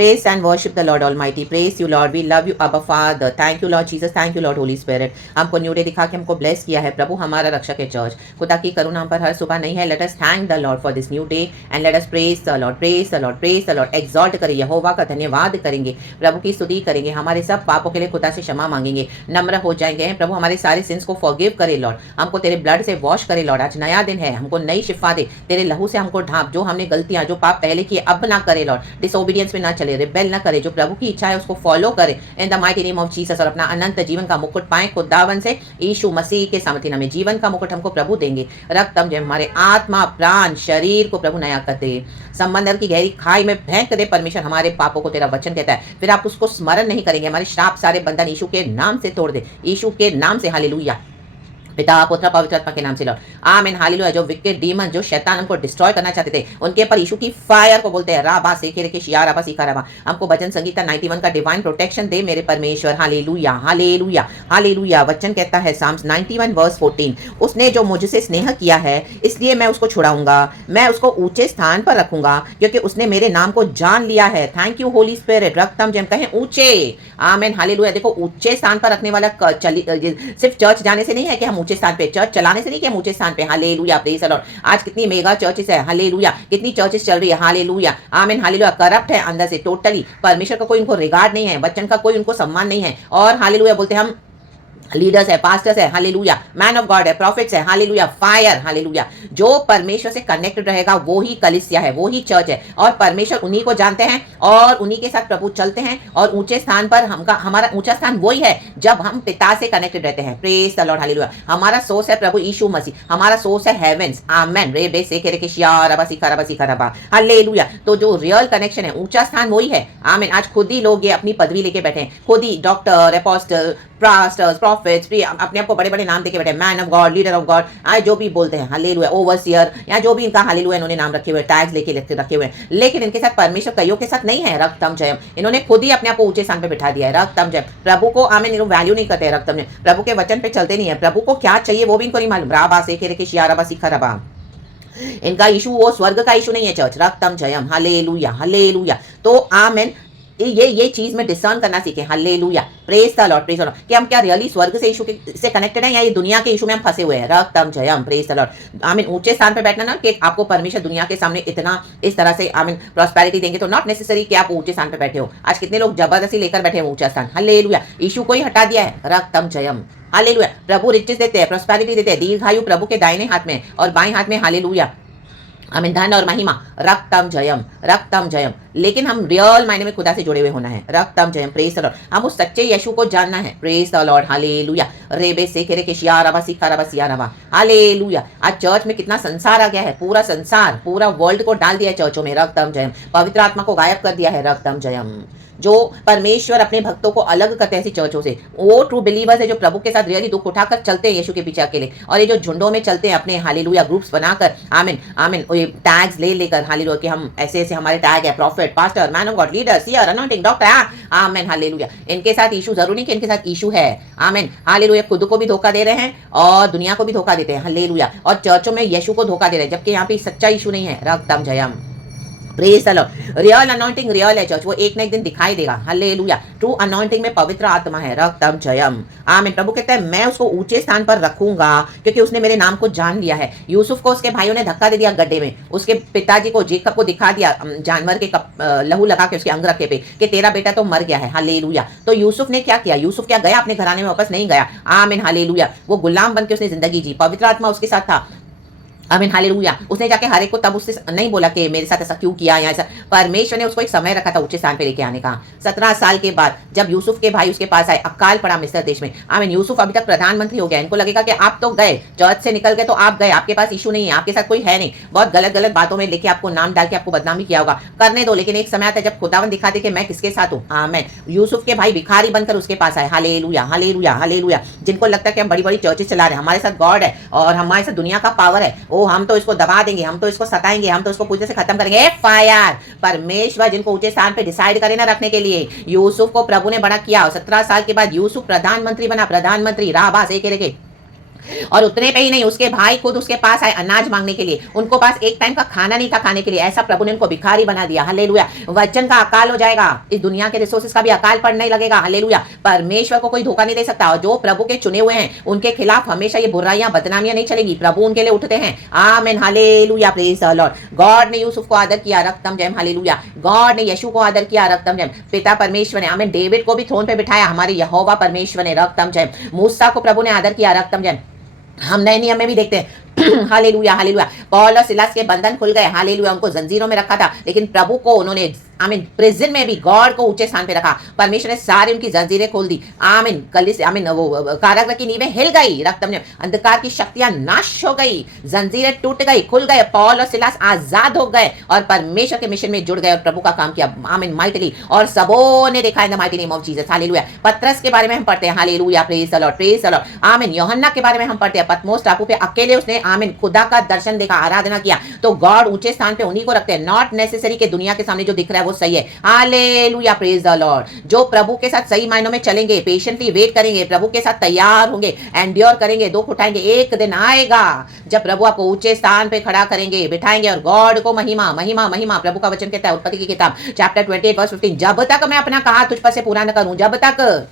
Praise and worship the Lord Almighty. Praise you Lord. We love you Abba Father. Thank you Lord Jesus. Thank you Lord Holy Spirit. हमको new day दिखा के हमको bless किया है प्रभु हमारा रक्षक है चर्च. खुदा की करुणा हम पर हर सुबह नहीं है. Let us thank the Lord for this new day and let us praise the Lord. Praise the Lord. Praise the Lord. Exalt करें यहोवा का धन्यवाद करेंगे. प्रभु की स्तुति करेंगे. हमारे सब पापों के लिए खुदा से क्षमा मांगेंगे. नम्र हो जाएंगे. प्रभु हमारे सारे सिंस को फॉरगिव करे लॉर्ड. हमको तेरे ब्लड से वॉश करे लॉर्ड. आज नया दिन है. हमको नई शिफा दे. तेरे लहू से हमको ढांप. जो हमने गलतियां जो पाप पहले किए अब ना करे लॉर्ड. डिसोबीडियंस में ना चले. रिबेल ना करे. जो प्रभु की इच्छा है उसको फॉलो करे इन the mighty name of Jesus और अपना अनंत जीवन का मुकुट पाए खुदावन से यीशु मसीह के सामर्थ्य में. जीवन का मुकुट हमको प्रभु देंगे. रक्तम जो हमारे आत्मा प्राण शरीर को प्रभु नया कर दे. समंदर की गहरी खाई में फेंक दे परमेश्वर हमारे पापों को. तेरा वचन कहता है फिर आप उसको स्मरण नहीं करेंगे. हमारे श्राप सारे बंधन यीशु के नाम से तोड़ दे. यीशु के नाम से हालेलुया. पिता पुत्र पवित्र आत्मा के नाम से लॉर्ड आमीन हालेलुया. जो विकेट डीमन जो शैतान हमको डिस्ट्रॉय करना चाहते थे उनके पर यीशु की फायर को बोलते हैं राबा सेके रेके शिया राबा सीखा राबा. हमको भजन संगीता 91 का डिवाइन प्रोटेक्शन दे मेरे परमेश्वर. Hallelujah hallelujah hallelujah. वचन कहता है साम्स 91 वर्स 14 उसने जो मुझसे स्नेह किया है इसलिए मैं उसको छुड़ाऊंगा. मैं उसको ऊंचे स्थान पर रखूंगा क्योंकि उसने मेरे नाम को जान लिया है. Thank you holy spirit. रक्तम जम कहें ऊंचे. आमीन हालेलुया. देखो ऊंचे स्थान पर रखने वाला सिर्फ चर्च जाने से नहीं है कि हम ऊंचे स्थान पे चर्च चलाने से नहीं कि हम ऊंचे स्थान पे. Hallelujah praise the Lord. आज कितनी मेगा चर्चेस है. हालेलुया. कितनी चर्चेस चल रही है. हालेलुया आमीन हालेलुया. करप्ट है अंदर से टोटली. परमेश्वर का कोई उनको रिगार्ड नहीं है. बच्चन का कोई उनको सम्मान नहीं है. और हालेलुया बोलते हम लीडर्स है पास्टर्स है हालेलुया. मैन ऑफ गॉड है प्रॉफिट्स है हालेलुया. Fire hallelujah. जो परमेश्वर से कनेक्टेड रहेगा वो ही कलीसिया है वो ही चर्च है. और परमेश्वर उन्हीं को जानते हैं और उन्हीं के साथ प्रभु चलते हैं. और ऊंचे स्थान पर हमारा ऊंचा स्थान वही है जब हम पिता से कनेक्टेड रहते हैं. Praise the lord hallelujah. हमारा सोर्स है प्रभु यीशु मसीह. हमारा सोर्स है हेवेंस. आमेन. रे बे से के शिया रबा सिखा रबा हालेलुया. तो जो रियल कनेक्शन है ऊंचा स्थान वही है. आमीन. आज खुद ही लोग ये अपनी पदवी लेके बैठे हैं. खुद ही डॉक्टर अपोस्टल पास्टर्स प्रॉफिट्स अपने आप को बड़े बड़े नाम देके बैठे. Man of God leader of God आज जो भी बोलते हैं हालेलुया. ओवरसियर या जो भी इनका हालेलुया इन्होंने नाम रखे हुए टैग्स लेके रखे हुए हैं. लेकिन इनके साथ परमेश्वर कईयों के साथ नहीं है. रक्तम जयम. इन्होंने खुद ही अपने आप को ऊंचे स्थान पे बिठा दिया है. रक्तम जयम. प्रभु को आमीन इन्होंने वैल्यू नहीं करते. रक्तम जयम. प्रभु के वचन पे चलते नहीं है. प्रभु को क्या चाहिए वो भी इनको नहीं मालूम. राबा से के शिया रबा सिखा रबा. इनका इशू वो स्वर्ग का इशू नहीं है चर्च. रक्तम जयम हालेलुया हालेलुया. तो आमीन ये चीज में डिसर्न करना सीखें. Hallelujah. Praise the lord. Praise the lord. कि हम क्या रियली स्वर्ग से इशू से कनेक्टेड हैं या ये दुनिया के इशू में हम फंसे हुए हैं. रक्तम जयम. Praise the lord. आमीन. ऊंचे स्थान पे बैठना ना कि आपको परमेश्वर दुनिया के सामने इतना इस तरह से आमीन प्रॉस्पेरिटी देंगे तो नॉट नेसेसरी कि आप ऊंचे स्थान पे बैठे हो. आज कितने लोग जबरदस्ती लेकर बैठे हैं ऊंचा स्थान. हालेलुया. इशू को ही हटा दिया है. रक्तम जयम हालेलुया. प्रभु रिचेस देते हैं प्रॉस्पेरिटी देते हैं. दीर्घायु प्रभु के दाहिने हाथ में और बाएं हाथ में. हालेलुया आमीन. धन और महिमा. रक्तम जयम रक्तम जयम. लेकिन हम रियल मायने में खुदा से जुड़े हुए होना है. रक्तम जयम. Praise the lord. हम उस सच्चे यीशु को जानना है. Praise the lord hallelujah. रेबे से के रे शिया रबा सिखा रबा सिया रबा हालेलुया. आज चर्च में कितना संसार आ गया है. पूरा संसार पूरा वर्ल्ड को डाल दिया है चर्चों में. रक्तम जयम. पवित्र आत्मा को गायब कर दिया है. रक्तम जयम. जो परमेश्वर अपने भक्तों को अलग करते हैं ऐसी चर्चों से. वो ट्रू बिलीवर्स है जो प्रभु के साथ रियली दुख उठाकर चलते हैं यीशु के पीछे अकेले. और ये जो झुंडों में चलते हैं अपने हालेलुया ग्रुप्स बनाकर. आमीन आमीन. ये टैग्स ले लेकर हालेलुया कि हम ऐसे ऐसे हमारे टैग है prophet pastor man of God leader seer anointing doctor. Amen hallelujah. इनके साथ इशू जरूरी नहीं कि इनके साथ इशू है. आमीन हालेलुया. खुद को भी धोखा दे रहे हैं और दुनिया को भी धोखा देते हैं. हालेलुया. और चर्चों में यीशु को धोखा दे रहे हैं जबकि यहाँ पे सच्चा इशू नहीं है. रक्तम जयम. Praise the lord. Real anointing real है चर्च. वो एक ना एक दिन दिखाई देगा. हालेलुया. ट्रू अनॉइंटिंग में पवित्र आत्मा है. रक्तम जयम. आमीन. प्रभु कहता है मैं उसको ऊंचे स्थान पर रखूंगा क्योंकि उसने मेरे नाम को जान लिया है. यूसुफ को उसके भाइयों ने धक्का दे दिया गड्ढे में. उसके पिताजी को जेकब को दिखा दिया जानवर के लहू लगा के उसके अंगरखे पे कि तेरा बेटा तो मर गया है. हालेलुया. तो यूसुफ ने क्या किया. यूसुफ क्या गया अपने घराने में वापस नहीं गया. आमीन हालेलुया. वो गुलाम बन के उसने जिंदगी जी. पवित्र आत्मा उसके साथ था. आमीन हालेलुया. उसने जाके हर एक को तब उससे नहीं बोला कि मेरे साथ ऐसा क्यों किया या ऐसा. परमेश्वर ने उसको एक समय रखा था ऊंचे स्थान पे लेके आने का. 17 साल के बाद जब यूसुफ के भाई उसके पास आए अकाल पड़ा मिस्र देश में. आमीन. यूसुफ अभी तक प्रधानमंत्री हो गया. इनको लगेगा कि आप तो गए चर्च से निकल गए तो आप गए. आपके पास इशू नहीं है. आपके साथ कोई है नहीं. बहुत गलत गलत बातों में लेके आपको नाम डाल के आपको बदनामी किया होगा. करने दो. लेकिन एक समय आता है जब खुदावन दिखा दे कि मैं किसके साथ हूँ. आमीन. यूसुफ के भाई भिखारी बनकर उसके पास आए. Hallelujah hallelujah hallelujah. जिनको लगता है कि हम बड़ी बड़ी चर्चेस चला रहे हैं हमारे साथ गॉड है और हमारे साथ दुनिया का पावर है. ओ हम तो इसको दबा देंगे. हम तो इसको सताएंगे. हम तो इसको पूरे से खत्म करेंगे. फायर. परमेश्वर जिनको ऊंचे स्थान पे डिसाइड करे ना रखने के लिए. यूसुफ को प्रभु ने बड़ा किया. 17 साल के बाद यूसुफ प्रधानमंत्री बना. प्रधानमंत्री राबा से के और उतने पे ही नहीं, उसके भाई खुद उसके पास आए अनाज मांगने के लिए, उनको पास एक टाइम का खाना नहीं था खाने के लिए, ऐसा प्रभु ने उनको भिखारी बना दिया। हालेलुया। वचन का अकाल हो जाएगा, इस दुनिया के रिसोर्सेज का भी अकाल पड़ने लगेगा। हालेलुया। परमेश्वर को कोई धोखा नहीं दे सकता, और जो प्रभु के चुने हुए हैं उनके खिलाफ हमेशा ये बुराइयां बदनामियां नहीं चलेगी, प्रभु उनके लिए उठते हैं। आमीन। Hallelujah. Praise the Lord. God ने यूसुफ को आदर किया, रक्तम जयम। हालेलुया। गॉड ने यीशु को आदर किया, रक्तम जयम। पिता परमेश्वर ने, आमीन, डेविड को भी थ्रोन पे बिठाया, हमारे यहोवा परमेश्वर ने, रक्तम जयम। मूसा को प्रभु ने आदर किया, रक्तम जयम। हम नए नियम में भी देखते हैं हालेलुया। हालेलुया। पौल और सिलास के बंधन खुल गए। हालेलुया। उनको जंजीरों में रखा था, लेकिन प्रभु को उन्होंने, आमीन, प्रिजन में भी गॉड को ऊंचे स्थान पे रखा। परमेश्वर ने सारी उनकी जंजीरें खोल दी। आमीन। कली से, आमीन, वो कारागृह की नींवें हिल गई, रक्तम ने, अंधकार की शक्तियां नाश हो गई, जंजीरें टूट गई, खुल गए, पौल और सिलास आजाद हो गए और परमेश्वर के मिशन में जुड़ गए और प्रभु का काम किया। आमीन। माइटली। और सबों ने देखा इन the mighty name of Jesus. Hallelujah. पतरस के बारे में हम पढ़ते हैं। Hallelujah. Praise the lord. Praise the lord. आमीन। यूहन्ना के बारे में हम पढ़ते हैं। पतमोस टापू पे अकेले उसने, आमीन, खुदा का दर्शन देखा, आराधना किया। तो गॉड ऊंचे स्थान पे उन्हीं को रखते हैं। नॉट नेसेसरी कि दुनिया के सामने जो दिख रहा है वो सही है। हालेलुया। Praise the Lord. जो प्रभु के साथ सही मायनों में चलेंगे, पेशेंटली वेट करेंगे, प्रभु के साथ तैयार होंगे, एंड्योर करेंगे, दुख उठाएंगे, एक दिन आएगा जब प्रभु आपको ऊंचे स्थान पे खड़ा करेंगे, बिठाएंगे और गॉड को महिमा महिमा महिमा। प्रभु का वचन कहता है, उत्पत्ति की किताब चैप्टर 28 वर्स 15, जब तक मैं अपना कहा तुझ पर से पूरा न करूं, जब तक,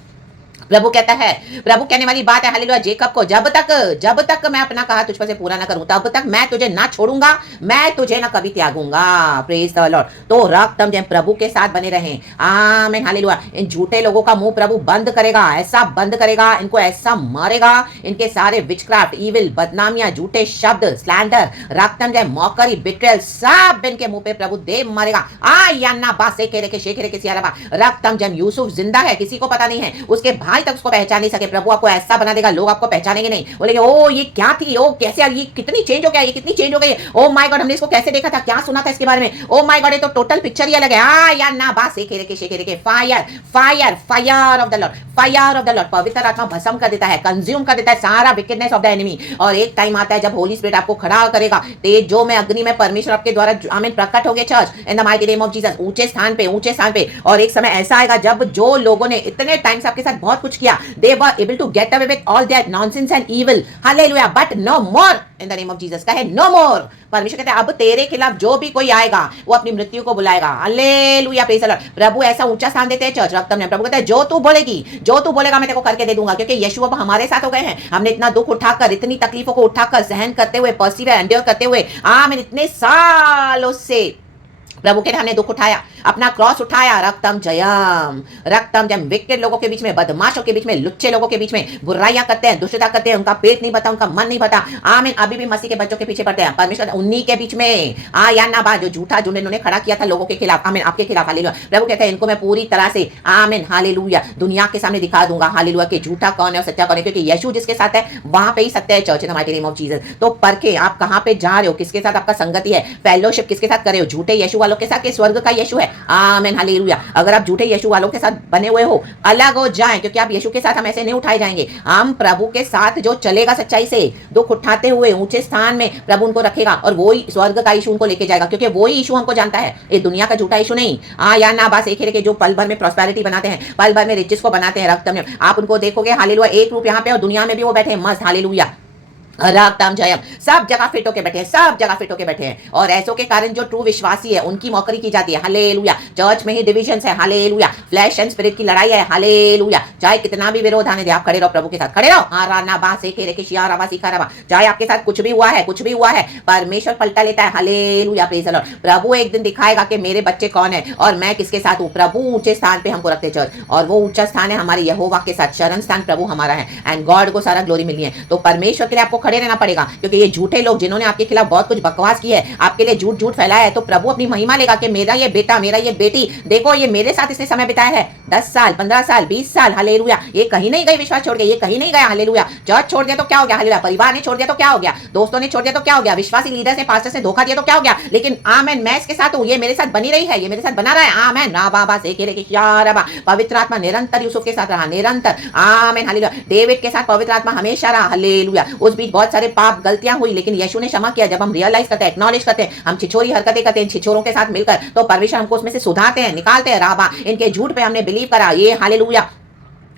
प्रभु कहता है, प्रभु कहने वाली बात है, हालेलुया, जेकब को, जब तक मैं अपना कहा तुझ पर से पूरा ना करूं, तब तक मैं तुझे ना छोड़ूंगा, मैं तुझे ना कभी त्यागूंगा। Praise the Lord. तो रक्तम जब प्रभु के साथ बने रहें। आमीन। हालेलुया। इन झूठे लोगों का मुंह प्रभु बंद करेगा, ऐसा बंद करेगा, इनको ऐसा मारेगा, इनके सारे विचक्राफ्ट, इविल, बदनामियां, झूठे शब्द, स्लैंडर, रक्तम जब मौकरी, बिट्रेल, सब इनके मुंह पे प्रभु देव मारेगा। याना बासे केरे के शेखरे के सियारा। रक्तम जब यूसुफ जिंदा है, किसी को पता नहीं है, उसके भाई तक उसको पहचान नहीं सके, प्रभु आपको ऐसा बना देगा, लोग आपको पहचानेंगे नहीं, बोलेंगे ओ ये क्या थी, ओ कैसे, ये कितनी चेंज हो गया, ये कितनी चेंज हो गई, ओ माय गॉड, हमने इसको कैसे देखा था, क्या सुना था इसके बारे में, ओ माय गॉड, ये तो टोटल पिक्चर ही अलग है। या ना बास शेखे के fire fire fire of the Lord, fire of the Lord. पवित्र आत्मा भस्म कर देता है, कंज्यूम कर देता है सारा विकेडनेस ऑफ द एनिमी। और एक टाइम आता है जब होली स्पिरिट आपको खड़ा करेगा, तेजों में, अग्नि में, परमेश्वर आपके द्वारा, आमीन, प्रकट होंगे church, in the mighty name of Jesus, ऊंचे स्थान पे, ऊंचे स्थान पे। और एक समय ऐसा आएगा जब जो लोगों ने इतने टाइम से आपके साथ बहुत कुछ किया, they were able to get away with all their nonsense and evil, hallelujah, but no more in the name of Jesus। कहे no more। परमेश्वर कहते हैं अब तेरे खिलाफ जो भी कोई आएगा वो अपनी मृत्यु को बुलाएगा। हालेलुया। Praise the lord. प्रभु ऐसा ऊंचा स्थान देते हैं चर्च, रक्तम में। प्रभु कहते हैं जो तू बोलेगी, जो तू बोलेगा मैं तेरे को करके दे दूंगा, क्योंकि यीशु अब हमारे साथ हो गए हैं। हमने इतना दुख उठाकर, इतनी तकलीफों को उठाकर, सहन करते हुए, परसिवियर, एंड्योर करते हुए, आमीन, इतने सालों से प्रभु के हमने दुख उठाया, अपना क्रॉस उठाया, रक्तम जयम, रक्तम जयम। विकेट लोगों के बीच में, बदमाशों के बीच में, लुच्चे लोगों के बीच में, बुराइयां करते हैं, दुष्टता करते हैं, उनका पेट नहीं बता, उनका मन नहीं बता, आमीन, अभी भी मसीह के बच्चों के पीछे पड़ते हैं। परमेश्वर उन्हीं के बीच में या ना बा जो झूठा जो इन्होंने खड़ा किया था लोगों के खिलाफ, आमीन, आपके खिलाफ। हालेलुया। प्रभु कहते हैं इनको मैं पूरी तरह से, आमीन, हालेलुया, दुनिया के सामने दिखा दूंगा, हालेलुया, कि झूठा कौन है और सच्चा कौन है, क्योंकि यीशु जिसके साथ है वहां पे ही सत्य है। Church in the mighty name of Jesus. तो परखे आप कहां पे जा रहे हो, किसके साथ आपका संगति है, फेलोशिप किसके साथ कर रहे हो, झूठे यीशु वालों के साथ के स्वर्ग का यीशु है। आमीन। हालेलुया। अगर आप झूठे यीशु वालों के साथ बने हुए हो, अलग हो जाएं, क्योंकि आप यीशु के साथ हम ऐसे नहीं उठाए जाएंगे। हम प्रभु के साथ जो चलेगा सच्चाई से, दुख उठाते हुए ऊंचे स्थान में प्रभु उनको रखेगा और वही स्वर्ग का यीशु उनको लेके जाएगा, क्योंकि वही यीशु हमको जानता है, ये दुनिया का झूठा यीशु नहीं। या ना बस एक के जो पल भर में प्रॉस्पेरिटी बनाते हैं, पल भर में रिचेस को बनाते हैं, रक्त में आप उनको देखोगे, हालेलुया, एक रूप यहाँ पे और दुनिया में भी वो बैठे हैं मस्त, हालेलुया, रक्तम जयम, सब जगह फिट होके बैठे हैं, सब जगह फिट होके बैठे हैं। और ऐसों के कारण जो ट्रू विश्वासी है उनकी मौकरी की जाती है। हालेलुया। चर्च में ही डिविजन्स है। हालेलुया। फ्लैश एंड स्पिरिट की लड़ाई है। हालेलुया। चाहे कितना भी विरोध आने दे, आप खड़े रहो, प्रभु के साथ खड़े रहो। चाहे आपके साथ कुछ भी हुआ है, कुछ भी हुआ है, परमेश्वर पलटा लेता है। हालेलुया। Praise the lord. प्रभु एक दिन दिखाएगा कि मेरे बच्चे कौन है और मैं किसके साथ हूँ। प्रभु ऊंचे स्थान पे हमको रखते चर्च, और वो ऊंचा स्थान है हमारे यहोवा के साथ, शरण स्थान प्रभु हमारा है, एंड गॉड को सारा ग्लोरी मिलनी है। तो परमेश्वर के लिए आपको खड़े रहना पड़ेगा, क्योंकि ये झूठे लोग जिन्होंने आपके खिलाफ बहुत कुछ बकवास की है, आपके लिए झूठ झूठ फैलाया है, तो प्रभु अपनी महिमा लेगा कि मेरा ये बेटा, मेरा ये बेटी, देखो ये मेरे साथ इसने समय बिताया है, 10 साल, 15 साल, 20 साल, हालेलुया, ये कहीं नहीं गई विश्वास छोड़ के, ये कहीं नहीं गया, हालेलुया। चर्च छोड़ दिया तो क्या हो गया, हालेलुया, परिवार ने छोड़ दिया तो क्या हो गया, दोस्तों ने छोड़ दिया तो क्या हो गया, विश्वासी लीडर ने, पास्टर से धोखा दिया तो क्या हो गया, लेकिन आमेन, मैं इसके साथ हूं, ये मेरे साथ बनी रही है, ये मेरे साथ बना रहा है, आमेन। ना बाबा से पवित्र आत्मा निरंतर यूसुफ के साथ रहा, निरंतर, आमेन, हालेलुया। डेविड के साथ पवित्र आत्मा हमेशा रहा, हालेलुया। उस बीच बहुत सारे पाप गलतियां हुई, लेकिन यीशु ने क्षमा किया। जब हम रियलाइज करते हैं, एक्नॉलेज करते हैं, हम छिछोरी हरकतें करते हैं छिछोरों के साथ मिलकर, तो परमेश्वर हमको उसमें से सुधारते हैं, निकालते हैं। राबा इनके झूठ पे हमने बिलीव करा, ये हालेलुया,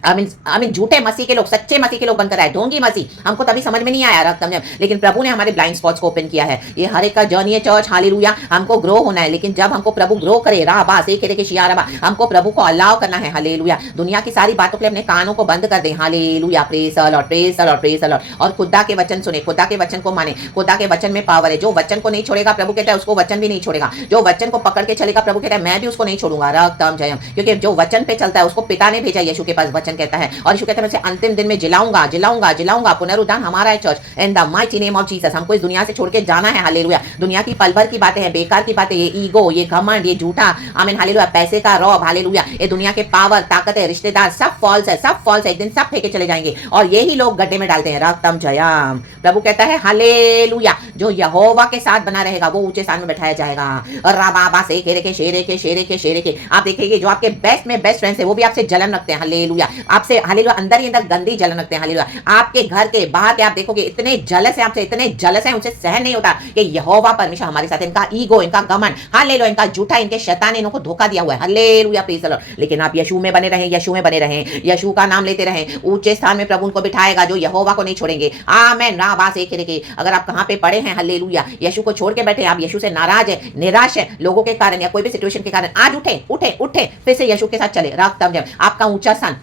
आई मीन झूठे मसीह के लोग सच्चे मसीह के लोग बनकर आए, ढोंगी मसीह। हमको तभी समझ में नहीं आया रक्त, लेकिन प्रभु ने हमारे ब्लाइंड स्पॉट्स को ओपन किया है। ये हर एक का जर्नी है चर्च, हालेलुया। हमको ग्रो होना है, लेकिन जब हमको प्रभु ग्रो करे, राबा से के शिया रबा, हमको प्रभु को अलाउ करना है, हालेलुया। दुनिया की सारी बातों के लिए अपने कानों को बंद कर दे, hallelujah. Praise the lord, praise the lord, praise the lord. और खुदा के वचन सुने, खुदा के वचन को माने। खुदा के वचन में पावर है। जो वचन को नहीं छोड़ेगा, प्रभु कहता है उसको वचन भी नहीं छोड़ेगा। जो वचन को पकड़ के चलेगा, प्रभु कहता है मैं भी उसको नहीं छोड़ूंगा, रक्तम जयम। क्योंकि जो वचन पे चलता है उसको पिता ने भेजा यीशु के पास, वचन कहता है। और यीशु कहता है मैं अंतिम दिन में जिलाऊंगा, जिलाऊंगा, जिलाऊंगा। पुनरुत्थान हमारा है church, in the mighty name of Jesus. हमको इस दुनिया से छोड़ के जाना है, हालेलुया। दुनिया की पल भर की बातें हैं, बेकार की बातें, ये ईगो, ये घमंड, ये झूठा, आमीन, हालेलुया, पैसे का रौब, हालेलुया, ये दुनिया के पावर, ताकतें, रिश्तेदार, सब फॉल्स है, सब फॉल्स है। एक दिन सब फेंके चले जाएंगे और यही लोग गड्ढे में डालते हैं, रक्तम जयम। प्रभु कहता है हालेलुया, जो यहोवा के साथ बना रहेगा वो ऊंचे स्थान में बैठाया जाएगा। और राबाबा से खेरे के शेरे के शेरे के शेरे के, आप देखिए जो आपके बेस्ट में बेस्ट फ्रेंड्स है वो भी आपसे जलन रखते हैं, हालेलुया। आपसे हालेलुया अंदर ही अंदर गंदी जलन रखते हैं, हालेलुया। आपके घर के बाहर के आप देखोगे इतने जलस है आपसे, इतने जलस है, उनसे सहन नहीं होता कि यहोवा परमेश्वर हमारे साथ। इनका ईगो, इनका घमंड, हालेलुया, इनका झूठा, इनके शैतान ने इनको धोखा दिया हुआ है, हालेलुया, प्रेज द लॉर्ड। लेकिन आप यीशु में बने रहें, यीशु में बने रहें, यीशु का नाम लेते रहें, ऊंचे स्थान में प्रभु उनको बिठाएगा जो यहोवा को नहीं छोड़ेंगे। आमीन। राबा से के अगर आप कहां पे पड़े हैं, हालेलुया, यीशु को छोड़ के बैठे, आप यीशु से नाराज है, निराश है लोगों के कारण या कोई भी सिचुएशन के कारण, आज उठे उठे उठे, फिर से यीशु के साथ चले, रक्तम जयम। आपका ऊंचा स्थान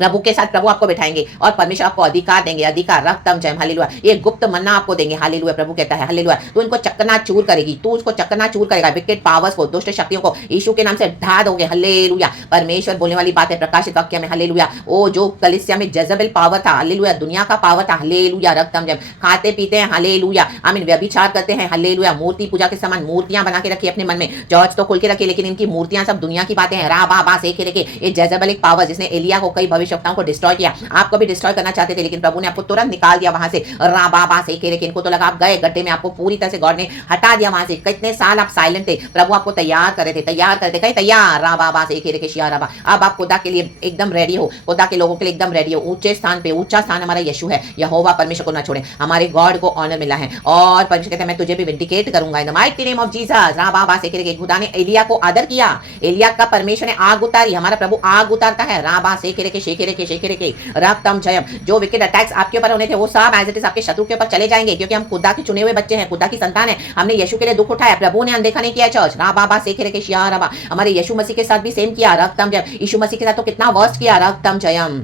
प्रभु के साथ, प्रभु आपको बिठाएंगे और परमेश्वर आपको अधिकार देंगे, अधिकार, रक्तम जयम, हालेलुया। ये गुप्त मन्ना आपको देंगे, हालेलुया। प्रभु कहता है हालेलुया, तू इनको चकनाचूर करेगी, तू उसको चकनाचूर करेगा, विकेट पावर्स को, दुष्ट शक्तियों को यीशु के नाम से ढा दोगे, हालेलुया। परमेश्वर बोलने वाली बात है प्रकाशित वाक्य में, हालेलुया। ओ जो कलीसिया में जजेबेल पावर था, हालेलुया, दुनिया का पावर था, हालेलुया, रक्तम जयम। खाते पीते हैं, हालेलुया, आमीन, व्यभिचार करते हैं, हालेलुया, मूर्ति पूजा के समान मूर्तियां बना के रखी अपने मन में, चर्च तो खोल के रखी, लेकिन इनकी मूर्तियां सब दुनिया की बातें हैं, राबा से के। ये जजेबेल एक पावर जिसने एलिया को, कई भविष्यवक्ताओं को डिस्ट्रॉय किया, आपको भी डिस्ट्रॉय करना चाहते थे, लेकिन प्रभु ने आपको तुरंत निकाल दिया वहां से, राबाबा से के। इनको तो लगा आप गए गड्ढे में, आपको पूरी तरह से गॉड ने हटा दिया वहां से। कितने साल आप साइलेंट थे, प्रभु आपको तैयार कर रहे थे, तैयार करते कहीं तैयार, राबाबा से के शिया रबा। अब आप खुदा के लिए एकदम रेडी हो, खुदा के लोगों के लिए एकदम रेडी हो। ऊंचे स्थान पे, ऊंचा स्थान हमारा यीशु है, यहोवा परमेश्वर को ना छोड़े। हमारे गॉड को ऑनर मिला है और परमेश्वर कहता है मैं तुझे भी विंडिकेट करूंगा in the mighty name of Jesus, राबाबा से के। खुदा ने एलिया को आदर किया, एलिया का परमेश्वर ने आग उतारी, हमारा प्रभु आग उतारता है, राबा से के शेकेरे के रक्तम जयम। जो विकेट अटैक्स आपके ऊपर होने थे वो सब एज इट इज आपके शत्रु के ऊपर चले जाएंगे, क्योंकि हम खुदा के चुने हुए बच्चे हैं, खुदा की संतान है। हमने यीशु के लिए दुख उठाया, प्रभु ने अनदेखा नहीं किया। चर्च राबाबा सेखे के शिया रबा, हमारे यीशु मसीह के साथ भी सेम किया, रक्तम जयम। यीशु मसीह के साथ तो कितना वर्स्ट किया, रक्तम जयम।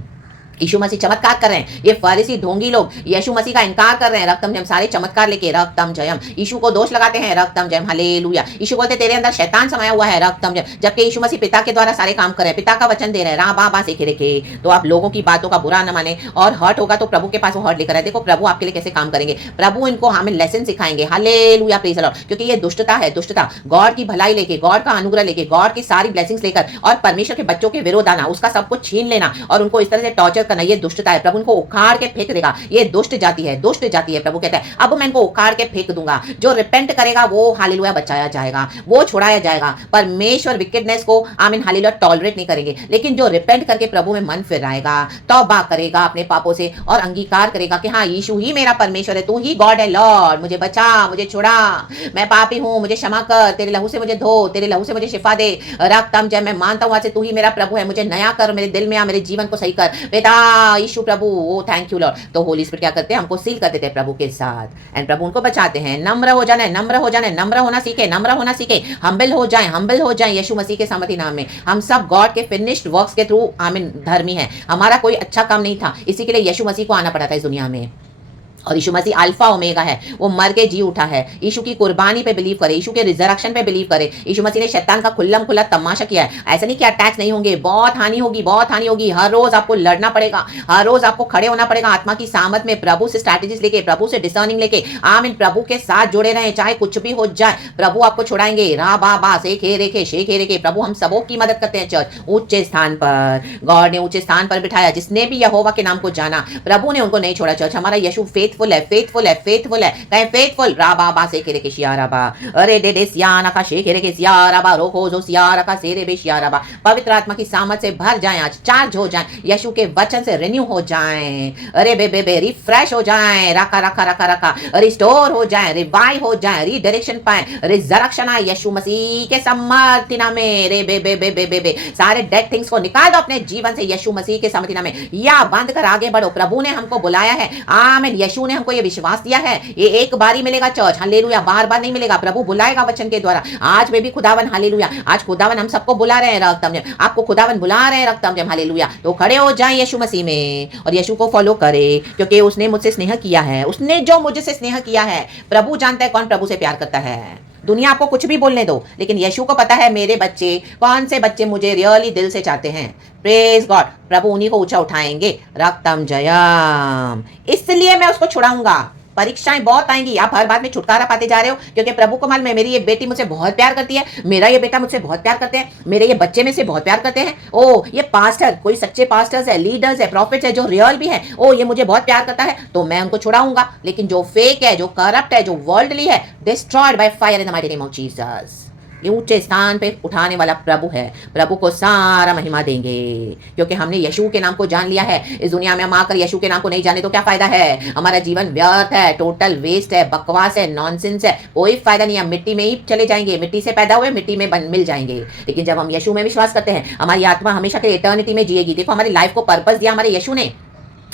यीशु मसीह चमत्कार कर रहे हैं, ये फरीसी ढोंगी लोग यीशु मसीह का इनकार कर रहे हैं, रक्तम जयम, सारे चमत्कार लेके, रक्तम जयम। यीशु को दोष लगाते हैं, रक्तम जयम, हालेलुया। यीशु बोलते तेरे अंदर शैतान समाया हुआ है, रक्तम जयम, जबकि यीशु मसीह पिता के द्वारा सारे काम कर रहे हैं, पिता का वचन दे रहे हैं, राबाबा से के। तो आप लोगों की बातों का बुरा न माने, और हर्ट होगा तो प्रभु के पास वो हर्ट लेकर आए। देखो प्रभु आपके लिए कैसे काम करेंगे, प्रभु इनको हमें लेसन सिखाएंगे, हालेलुया, प्रेज द लॉर्ड। क्योंकि ये दुष्टता है, दुष्टता, गॉड की भलाई लेके, गॉड का अनुग्रह लेके, गॉड की सारी ब्लेसिंग्स लेकर और परमेश्वर के बच्चों के विरोध आना, उसका सब कुछ छीन लेना और उनको इस तरह से टॉर्चर करना, ये दुष्टता है। प्रभु इनको उखाड़ के फेंक देगा, ये दुष्ट जाति है, दुष्ट जाति है। प्रभु कहता है अब मैं इनको उखाड़ के फेंक दूंगा, जो रिपेंट करेगा वो हालेलुया बचाया जाएगा, वो छुड़ाया जाएगा। परमेश्वर विकेडनेस को आमीन हालेलुया टॉलरेट नहीं करेंगे, लेकिन जो रिपेंट करके प्रभु में मन फिराएगा, तौबा करेगा अपने पापों से और अंगीकार करेगा कि हाँ यीशु ही मेरा परमेश्वर है, तू ही गॉड है, लॉर्ड मुझे बचा, मुझे छुड़ा, मैं पापी हूं, मुझे क्षमा कर, तेरे लहू से मुझे धो, तेरे लहू से मुझे शिफा दे, रक्तम जय, मैं मानता हूं आज से तू ही मेरा प्रभु है, मुझे नया कर, मेरे दिल में आ, मेरे जीवन को सही कर बेटा यीशु प्रभु, ओ थैंक यू लॉर्ड। तो होली स्पिरिट क्या करते हैं, हमको सील कर देते हैं प्रभु के साथ एंड प्रभु उनको बचाते हैं। नम्र हो जाना है, नम्र हो जाना है, नम्र होना सीखे, नम्र होना सीखे, हम्बल हो जाए, हम्बल हो जाए यीशु मसीह के सामर्थी नाम में। हम सब गॉड के फिनिश्ड वर्क्स के थ्रू आमीन धर्मी है, हमारा कोई अच्छा काम नहीं था, इसी के लिए यीशु मसीह को आना पड़ा था इस दुनिया में। और यीशु मसीह अल्फा ओमेगा है, वो मर के जी उठा है, यीशु की कुर्बानी पे बिलीव करे, यीशु के रिजरेक्शन पे बिलीव करे। यीशु मसीह ने शैतान का खुल्लम खुल्ला तमाशा किया है, ऐसा नहीं कि अटैक्स नहीं होंगे, बहुत हानि होगी, बहुत हानि होगी, हर रोज आपको लड़ना पड़ेगा, हर रोज आपको खड़े होना पड़ेगा आत्मा की सामत में, प्रभु से स्ट्रैटेजीज लेके, प्रभु से डिसर्निंग लेके, आमीन, प्रभु के साथ जुड़े रहें, चाहे कुछ भी हो जाए प्रभु आपको छुड़ाएंगे। रा बा बा से खे रेखे शे खे रेखे, प्रभु हम सबों की मदद करते हैं। चर्च ऊंचे स्थान पर, गॉड ने ऊंचे स्थान पर बिठाया, जिसने भी यहोवा के नाम को जाना प्रभु ने उनको नहीं छोड़ा। चर्च हमारा यीशु फेथ फेथफुल है, फेथफुल है, फेथफुल है, कहें फेथफुल। राबा बा से केरे के शियाराबा, अरे दे सियाना का शे केरे के सियाराबा, रोको जो सियारा का सेरे बे शियाराबा। पवित्र आत्मा की सामर्थ से भर जाएं, आज चार्ज हो जाएं, यीशु के वचन से रिन्यू हो जाएं, अरे बे रिफ्रेश हो जाएं, रखा रखा रखा रखा, रिस्टोर हो जाएं, रिवाइव हो जाएं, रीडायरेक्शन पाएं, रिजरेक्शन आए यीशु मसीह के समर्थी नाम में। रे बे सारे डेड थिंग्स को निकाल दो अपने जीवन से यीशु मसीह के समर्थी नाम में, या बंद कर आगे बढ़ो। प्रभु ने हमको बुलाया है, आमीन। यीशु ने हमको ये विश्वास दिया है, ये एक बार ही मिलेगा चर्च, हालेलुया, बार बार नहीं मिलेगा। प्रभु बुलाएगा वचन के द्वारा। आज में भी खुदावन, हालेलुया, आज खुदावन हम सबको बुला रहे हैं रक्तम जम, आपको खुदावन बुला रहे हैं रक्तम जम, हालेलुया। तो खड़े हो जाएं यीशु मसीह में और यीशु को फॉलो करें, क्योंकि उसने मुझसे स्नेह किया है, उसने जो मुझसे स्नेह किया है। प्रभु जानता है कौन प्रभु से प्यार करता है। दुनिया आपको कुछ भी बोलने दो, लेकिन यीशु को पता है मेरे बच्चे, कौन से बच्चे मुझे रियली दिल से चाहते हैं। प्रेज गॉड, प्रभु उन्हीं को ऊंचा उठाएंगे। रक्तम जयम, इसलिए मैं उसको छुड़ाऊंगा। परीक्षाएं बहुत आएंगी, आप हर बात में छुटकारा पाते जा रहे हो, क्योंकि प्रभु को मालूम है मेरी ये बेटी मुझसे बहुत प्यार करती है, मेरा ये बेटा मुझसे बहुत प्यार करते हैं, मेरे ये बच्चे में से बहुत प्यार करते हैं। ओ ये पास्टर, कोई सच्चे पास्टर्स है, लीडर्स है, प्रॉफिट्स है, जो रियल भी है, ओ ये मुझे बहुत प्यार करता है, तो मैं उनको छुड़ाऊंगा। लेकिन जो फेक है, जो करप्ट है, जो वर्ल्डली है, destroyed by fire in the mighty name of Jesus. ये ऊंचे स्थान पे उठाने वाला प्रभु है। प्रभु को सारा महिमा देंगे, क्योंकि हमने यीशु के नाम को जान लिया है। इस दुनिया में हम आकर यीशु के नाम को नहीं जाने तो क्या फायदा है। हमारा जीवन व्यर्थ है, टोटल वेस्ट है, बकवास है, नॉनसेंस है, कोई फायदा नहीं है। हम मिट्टी में ही चले जाएंगे, मिट्टी से पैदा हुए मिट्टी में मिल जाएंगे। लेकिन जब हम यीशु में विश्वास करते हैं, हमारी आत्मा हमेशा के इटर्निटी में जिएगी। देखो हमारी लाइफ को पर्पस दिया हमारे यीशु ने,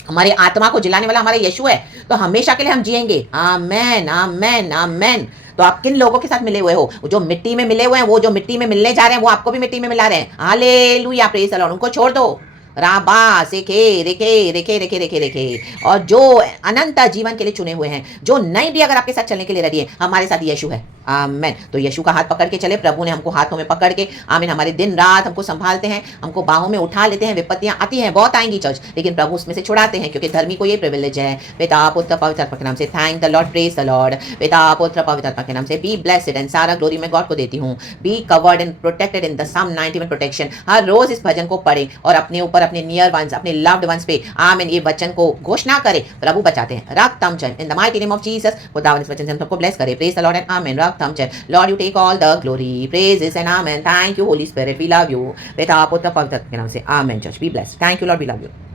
हमारी आत्मा को जिलाने वाला हमारा यीशु है, तो हमेशा के लिए हम जिएंगे। आमेन आमेन आमेन। तो आप किन लोगों के साथ मिले हुए हो? जो मिट्टी में मिले हुए हैं, वो जो मिट्टी में मिलने जा रहे हैं, वो आपको भी मिट्टी में मिला रहे हैं। Hallelujah, praise the Lord. उनको छोड़ दो। राबा सेखे रेखे रेखे रेखे रेखे रेखे। और जो अनंत जीवन के लिए चुने हुए हैं, जो नहीं भी अगर आपके साथ चलने के लिए रेडी है, हमारे साथ यीशु है। आमीन। तो यीशु का हाथ पकड़ के चले। प्रभु ने हमको हाथों में पकड़ के, आमीन, हमारे दिन रात हमको संभालते हैं, हमको बाहों में उठा लेते हैं। विपत्तियां आती हैं, बहुत आएंगी चर्च, लेकिन प्रभु उसमें से छुड़ाते हैं, क्योंकि धर्मी को ये प्रिविलेज है। पिता पुत्र पवित्र आत्मा के नाम से thank the lord, praise the lord. पिता पुत्र पवित्र आत्मा के नाम से बी ब्लेस्ड एंड सारा ग्लोरी मैं गॉड को देती हूँ। Be covered and protected in the psalm 91 protection. हर रोज इस भजन को पढ़े और अपने ऊपर, अपने नियर वंस, अपने लव्ड वंस पे, आमीन, ये वचन को घोषणा करे। प्रभु बचाते हैं। रक्तम चन इन the mighty name of Jesus. खुदावन इस वचन से हम सबको ब्लेस करे। प्रेज द लॉर्ड एंड आमीन। रक्तम चन, Lord you take all the glory, praises and amen. Thank you Holy Spirit, we love you. पिता पुत्र पवित्र आत्मा के नाम से amen. Church be blessed. Thank you lord, we love you.